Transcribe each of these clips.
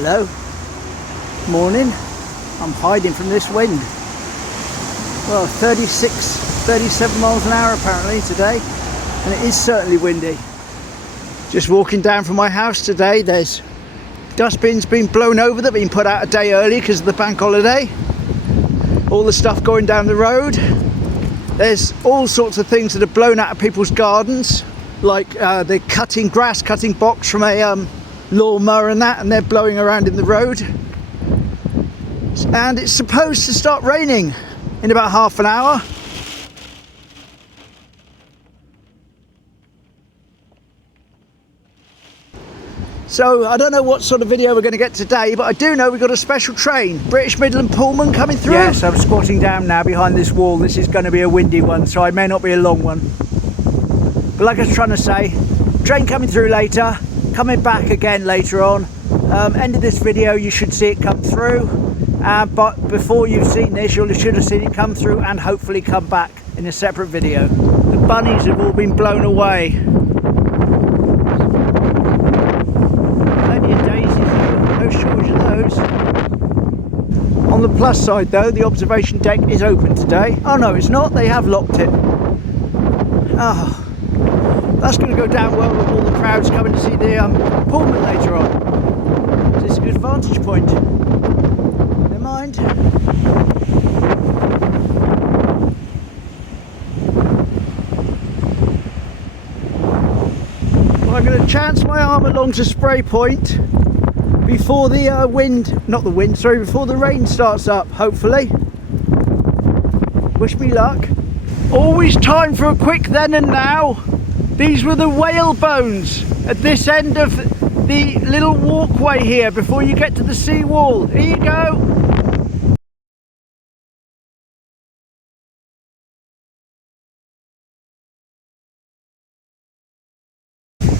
Hello. Morning. I'm hiding from this wind. Well, 36, 37 miles an hour apparently today, and it is certainly windy. Just walking down from my house today, there's dustbins being blown over that have been put out a day early because of the bank holiday. All the stuff going down the road. There's all sorts of things that are blown out of people's gardens, like they're cutting grass, cutting box from a lawnmower and that, and they're blowing around in the road. And it's supposed to start raining in about half an hour. So I don't know what sort of video we're going to get today, but I do know we've got a special train, British Midland Pullman, coming through. Yes, I'm squatting down now behind this wall. This is going to be a windy one, so it may not be a long one. But like I was trying to say, train coming through later, coming back again later on. End of this video, you should see it come through. But before you've seen this, you should have seen it come through and hopefully come back in a separate video. The bunnies have all been blown away. On the plus side though, the observation deck is open today. Oh no, it's not, they have locked it. Oh, that's going to go down well with all the crowds coming to see the Pullman later on. It's a good vantage point. Never mind. Well, I'm going to chance my arm along to Sprey Point before the before the rain starts up, hopefully. Wish me luck. Always time for a quick then and now. These were the Whalebones at this end of the little walkway here before you get to the sea wall. Here you go.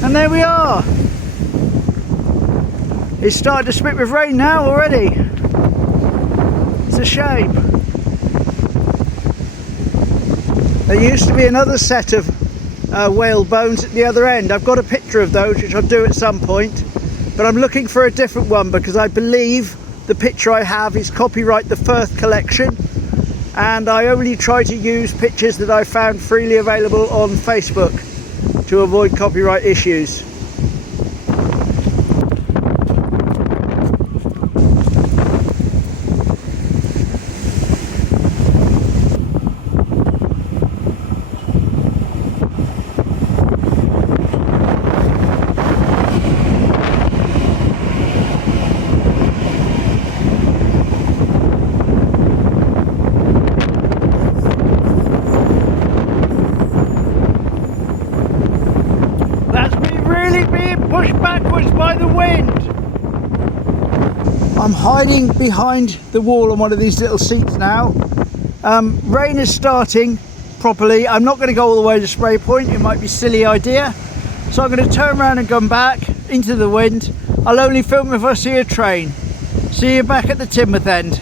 And there we are. It's started to spit with rain now already. It's a shame. There used to be another set of Whalebones at the other end. I've got a picture of those, which I'll do at some point, but I'm looking for a different one because I believe the picture I have is copyright the Firth collection, and I only try to use pictures that I found freely available on Facebook to avoid copyright issues. Pushed backwards by the wind. I'm hiding behind the wall on one of these little seats now. Rain is starting properly. I'm not going to go all the way to Sprey Point. It might be a silly idea. So I'm going to turn around and come back into the wind. I'll only film if I see a train. See you back at the Teignmouth end.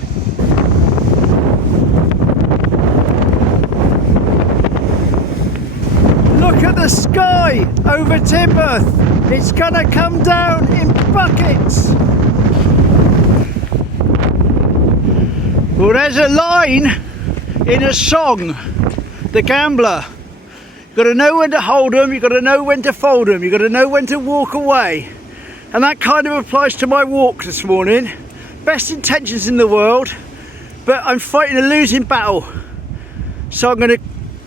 Look at the sky over Teignmouth. It's gonna come down in buckets. Well, there's a line in a song, The Gambler. You've got to know when to hold them, you've got to know when to fold them, you've got to know when to walk away. And that kind of applies to my walk this morning. Best intentions in the world, but I'm fighting a losing battle. So I'm going to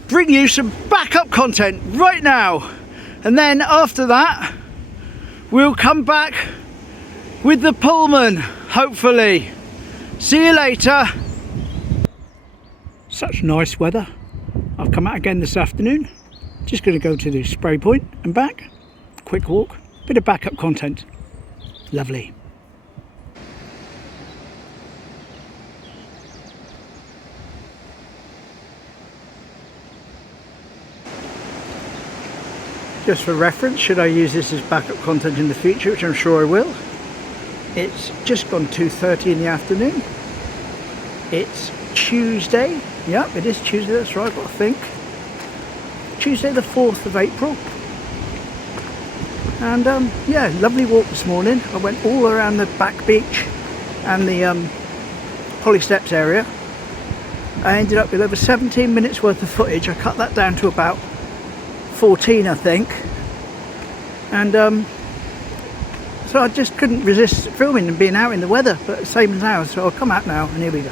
bring you some backup content right now. And then after that, we'll come back with the Pullman, hopefully. See you later. Such nice weather. I've come out again this afternoon. Just going to go to the Sprey Point and back. Quick walk, bit of backup content. Lovely. Just for reference, should I use this as backup content in the future, which I'm sure I will. It's just gone 2:30 in the afternoon. It's Tuesday. Yep, it is Tuesday, that's right, I've got to think. Tuesday the 4th of April. And yeah, lovely walk this morning. I went all around the back beach and the Polly Steps area. I ended up with over 17 minutes worth of footage. I cut that down to about 14, I think. And so I just couldn't resist filming and being out in the weather, but same as now. So I'll come out now, and here we go.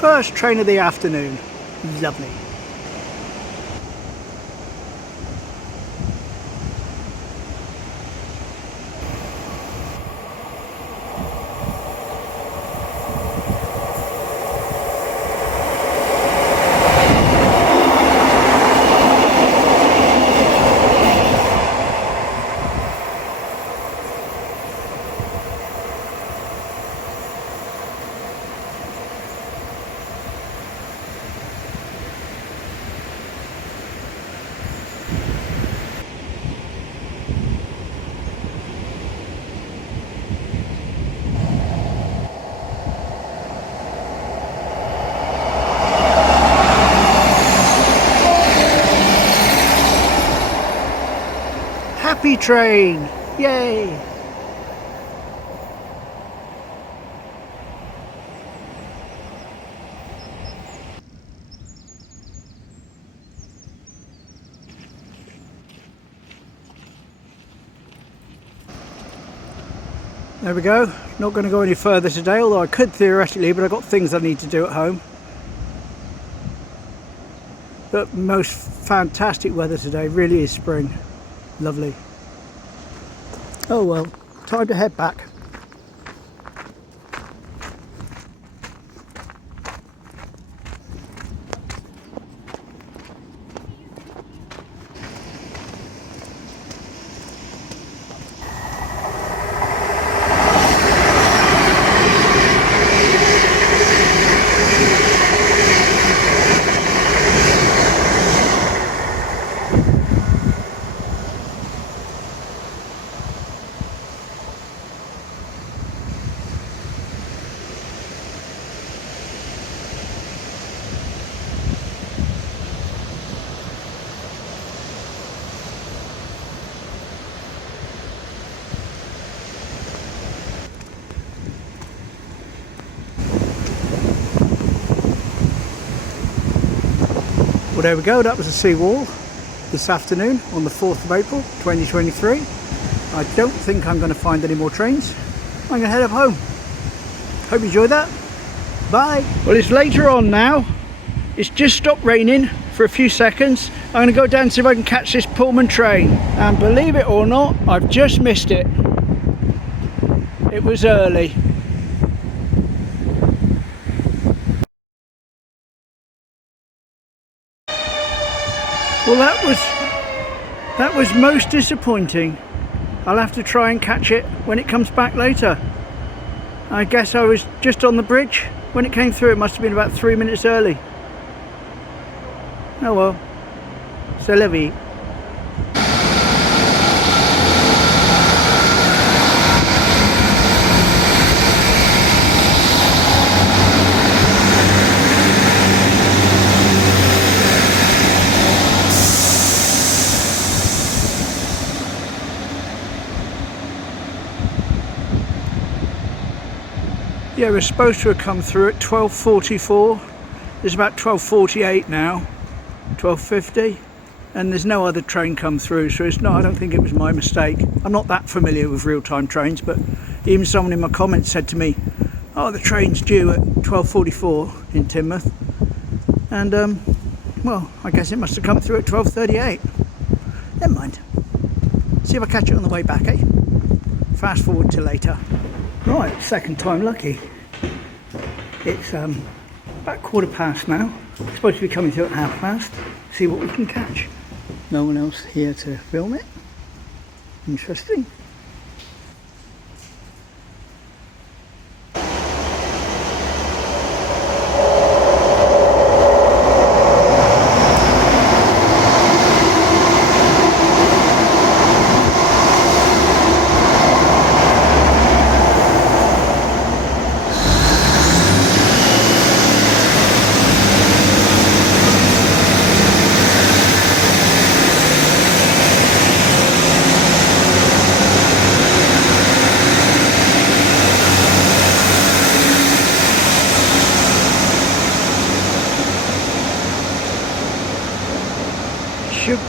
First train of the afternoon. Lovely. Happy train! Yay! There we go. Not going to go any further today, although I could theoretically, but I've got things I need to do at home. But most fantastic weather today, really is spring. Lovely. Oh well, time to head back. Well, there we go, that was a seawall this afternoon on the 4th of April 2023. I don't think I'm going to find any more trains. I'm going to head up home. Hope you enjoyed that. Bye. Well, it's later on now. It's just stopped raining for a few seconds. I'm going to go down and see if I can catch this Pullman train. And believe it or not, I've just missed it. It was early. Well, that was most disappointing. I'll have to try and catch it when it comes back later. I guess I was just on the bridge when it came through. It must have been about 3 minutes early. Oh well, c'est la vie. Yeah, we're supposed to have come through at 12:44. It's about 12:48 now, 12:50, and there's no other train come through, so it's not. I don't think it was my mistake. I'm not that familiar with real-time trains, but even someone in my comments said to me, "Oh, the train's due at 12:44 in Teignmouth," and well, I guess it must have come through at 12:38. Never mind. See if I catch it on the way back, eh? Fast forward to later. Right, second time lucky. It's about 1:15 now. It's supposed to be coming through at past. See what we can catch. No one else here to film it. Interesting.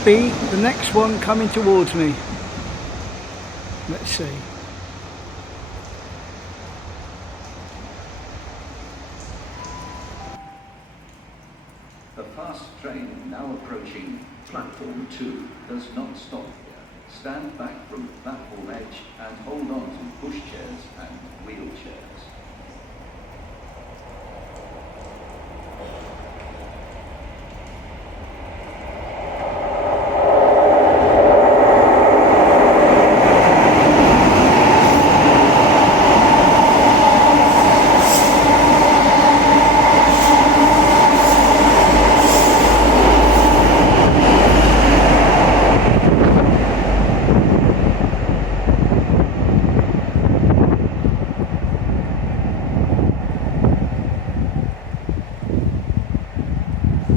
be the next one coming towards me. Let's see. The fast train, now approaching platform 2, does not stop here. Stand back from the platform edge and hold on to pushchairs and wheelchairs.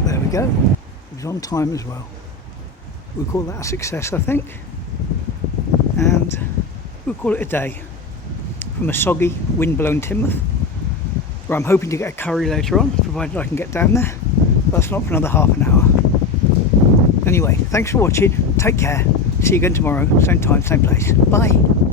There we go. It was on time as well. We'll call that a success, I think. And we'll call it a day from a soggy, wind-blown Teignmouth, where I'm hoping to get a curry later on, provided I can get down there. That's not for another half an hour. Anyway, thanks for watching. Take care. See you again tomorrow. Same time, same place. Bye.